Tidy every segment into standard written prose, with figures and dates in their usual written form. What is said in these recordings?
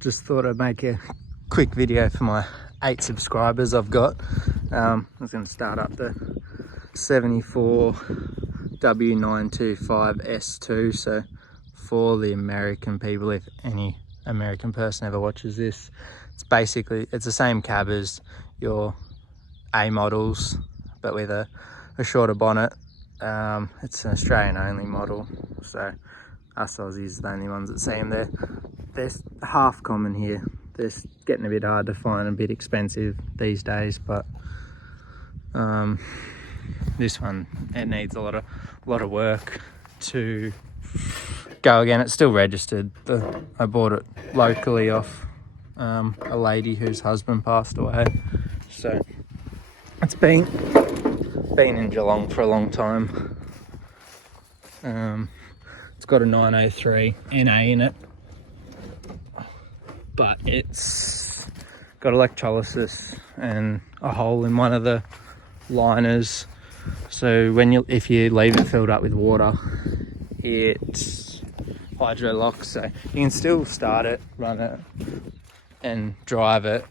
just thought I'd make a quick video for my 8 subscribers I've got. I was going to start up the 74 W925S2, so for the American people, if any American person ever watches this, it's the same cab as your A models, but with a shorter bonnet. It's an Australian only model, so us Aussies are the only ones that see them. They're half common here. They're getting a bit hard to find, a bit expensive these days, but this one, it needs a lot of work to go again. It's still registered. I bought it locally off a lady whose husband passed away, so it's been in Geelong for a long time. It's got a 903 NA in it, but it's got electrolysis and a hole in one of the liners, so if you leave it filled up with water, it's hydro locks. So you can still start it, run it and drive it,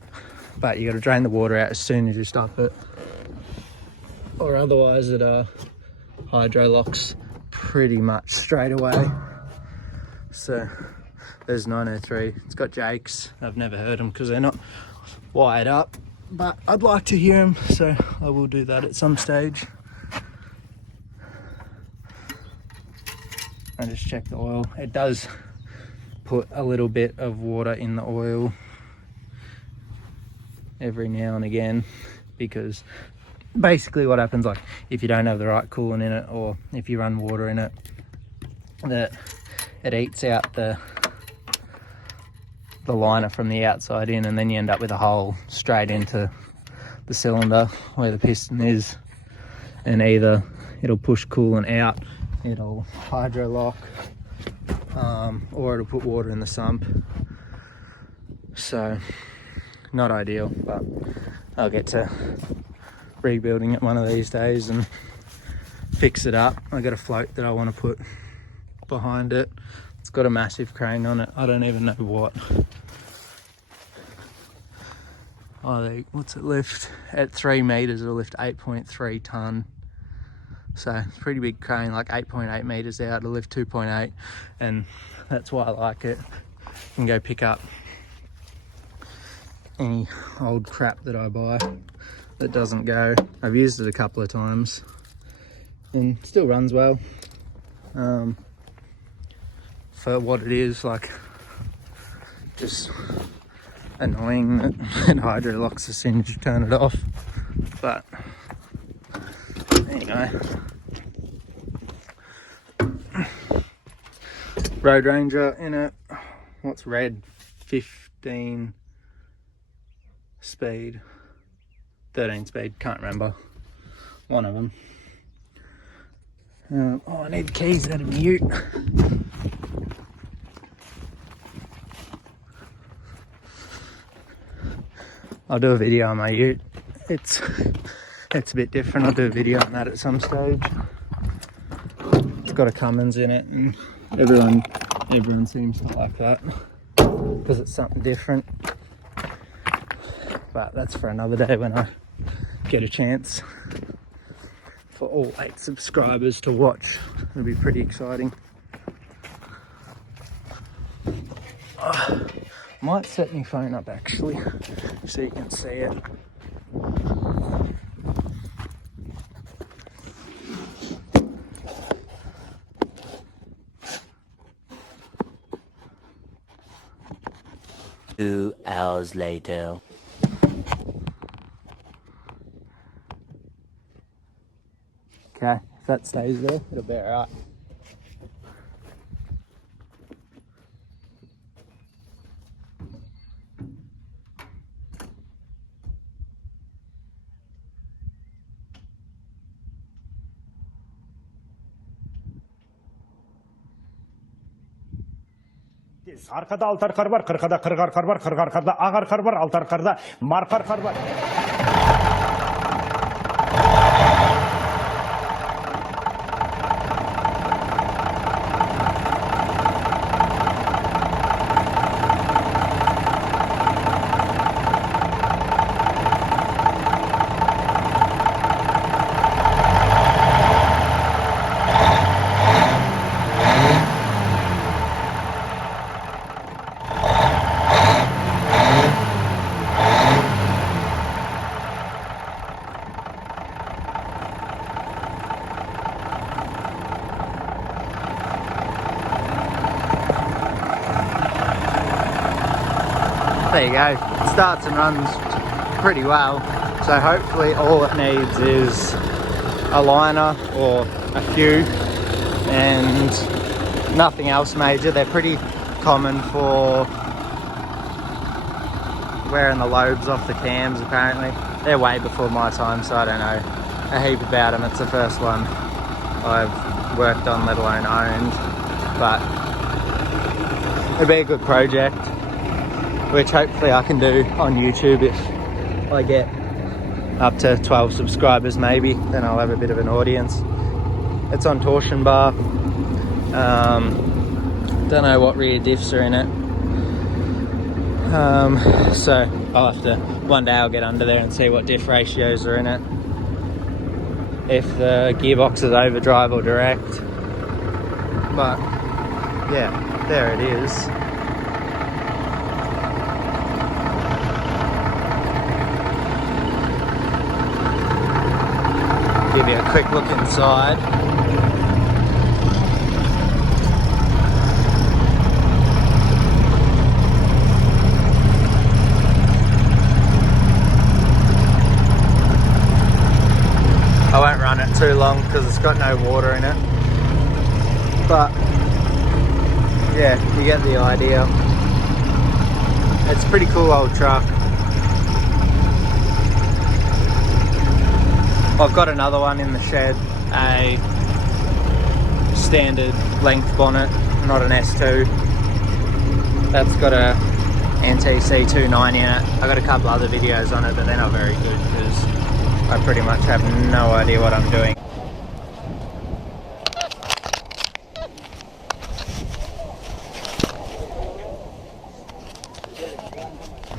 but you got to drain the water out as soon as you stop it, or otherwise it hydro locks pretty much straight away. So there's 903. It's got Jakes. I've never heard them because they're not wired up, but I'd like to hear them, so I will do that at some stage. I just check the oil. It does put a little bit of water in the oil every now and again, because basically what happens, like if you don't have the right coolant in it, or if you run water in it, that it eats out the liner from the outside in, and then you end up with a hole straight into the cylinder where the piston is, and either it'll push coolant out, it'll hydro lock, or it'll put water in the sump. So not ideal, but I'll get to rebuilding it one of these days and fix it up. I got a float that I want to put behind it. It's got a massive crane on it. I don't even know what. What's it lift? At 3 meters it'll lift 8.3 ton. So it's a pretty big crane, like 8.8 meters out, it'll lift 2.8, and that's why I like it. You can go pick up any old crap that I buy that doesn't go. I've used it a couple of times and still runs well. For what it is, like, just annoying that it hydro locks as soon as you turn it off. But anyway, Road Ranger in it. What's red? 15 speed, 13 speed, can't remember, one of them. I need the keys out of mute. I'll do a video on my ute. It's a bit different. I'll do a video on that at some stage. It's got a Cummins in it, and everyone seems to like that because it's something different. But that's for another day when I get a chance for all 8 subscribers to watch. It'll be pretty exciting. Might set my phone up actually so you can see it. Two hours later. Okay, if that stays there, it'll be alright. Arkada alt arkar var, 40'da 40 arkar var, 40 arkada ağ arkar var, alt arkarda marka arkar var. there you go. It starts and runs pretty well. So hopefully all it needs is a liner or a few and nothing else major. They're pretty common for wearing the lobes off the cams apparently. They're way before my time, so I don't know a heap about them. It's the first one I've worked on, let alone owned, but it'd be a good project, which hopefully I can do on YouTube if I get up to 12 subscribers maybe, then I'll have a bit of an audience. It's on torsion bar. Don't know what rear diffs are in it. So I'll have to, one day I'll get under there and see what diff ratios are in it. If the gearbox is overdrive or direct. But yeah, there it is. Give you a quick look inside. I won't run it too long because it's got no water in it. But yeah, you get the idea. It's a pretty cool old truck. I've got another one in the shed, a standard length bonnet, not an S2. That's got a NTC 290 in it. I got a couple other videos on it, but they're not very good because I pretty much have no idea what I'm doing.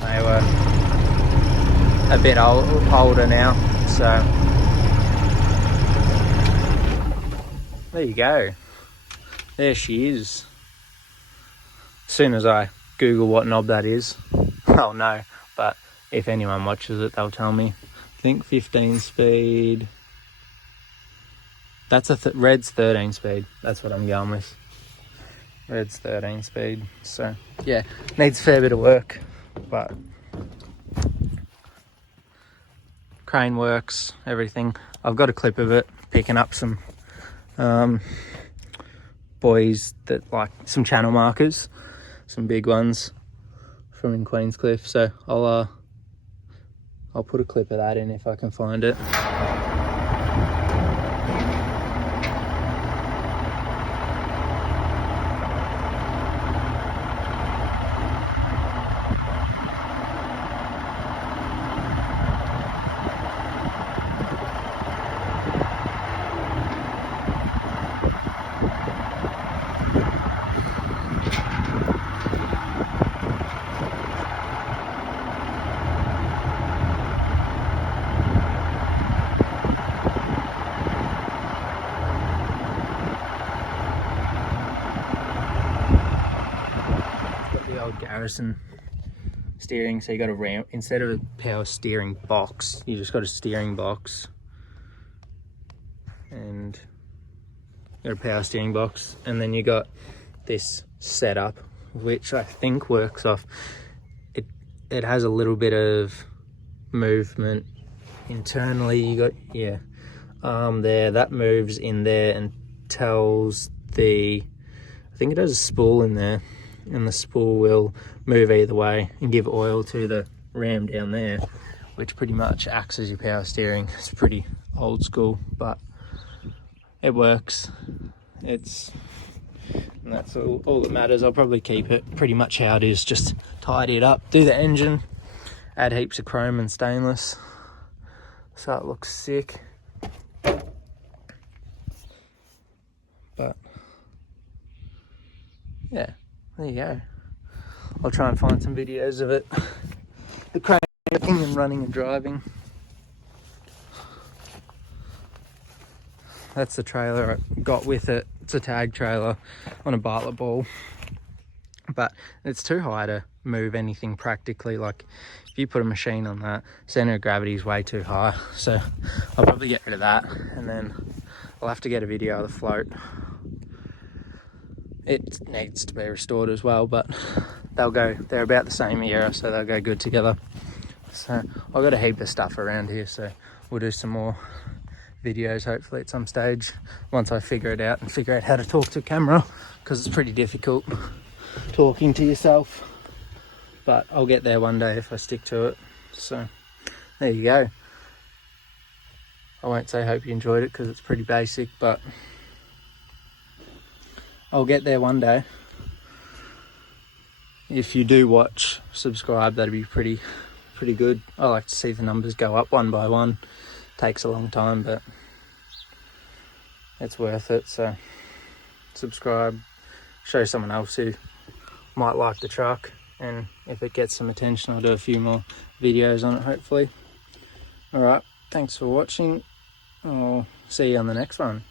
They were a bit older now, so there you go. There she is. As soon as I Google what knob that is, I'll know. But if anyone watches it, they'll tell me. I think 15 speed. That's a Red's 13 speed. That's what I'm going with. Red's 13 speed. So yeah, needs a fair bit of work, but crane works, everything. I've got a clip of it picking up some boys that like some channel markers, some big ones from in Queenscliff. So I'll put a clip of that in if I can find it. Garrison steering, so you got a ramp instead of a power steering box. You just got a steering box, and you got a power steering box, and then you got this setup, which I think works off. It has a little bit of movement internally. You got arm there that moves in there and tells the. I think it has a spool in there. And the spool will move either way and give oil to the ram down there, which pretty much acts as your power steering. It's pretty old school, but it works. And that's all that matters. I'll probably keep it pretty much how it is, just tidy it up, do the engine, add heaps of chrome and stainless so it looks sick. But yeah, there you go. I'll try and find some videos of it. The crane working and running and driving. That's the trailer I got with it. It's a tag trailer on a Bartlett ball. But it's too high to move anything practically. Like if you put a machine on that, center of gravity is way too high. So I'll probably get rid of that, and then I'll have to get a video of the float. it needs to be restored as well, but they're about the same era, so they'll go good together. So I've got a heap of stuff around here, so we'll do some more videos hopefully at some stage once I figure it out and figure out how to talk to camera, because it's pretty difficult talking to yourself, but I'll get there one day if I stick to it. So there you go. I won't say hope you enjoyed it because it's pretty basic, but I'll get there one day. If you do watch, subscribe, that'd be pretty good. I like to see the numbers go up one by one. Takes a long time, but it's worth it. So subscribe, show someone else who might like the truck, and if it gets some attention, I'll do a few more videos on it hopefully. All right, thanks for watching. I'll see you on the next one.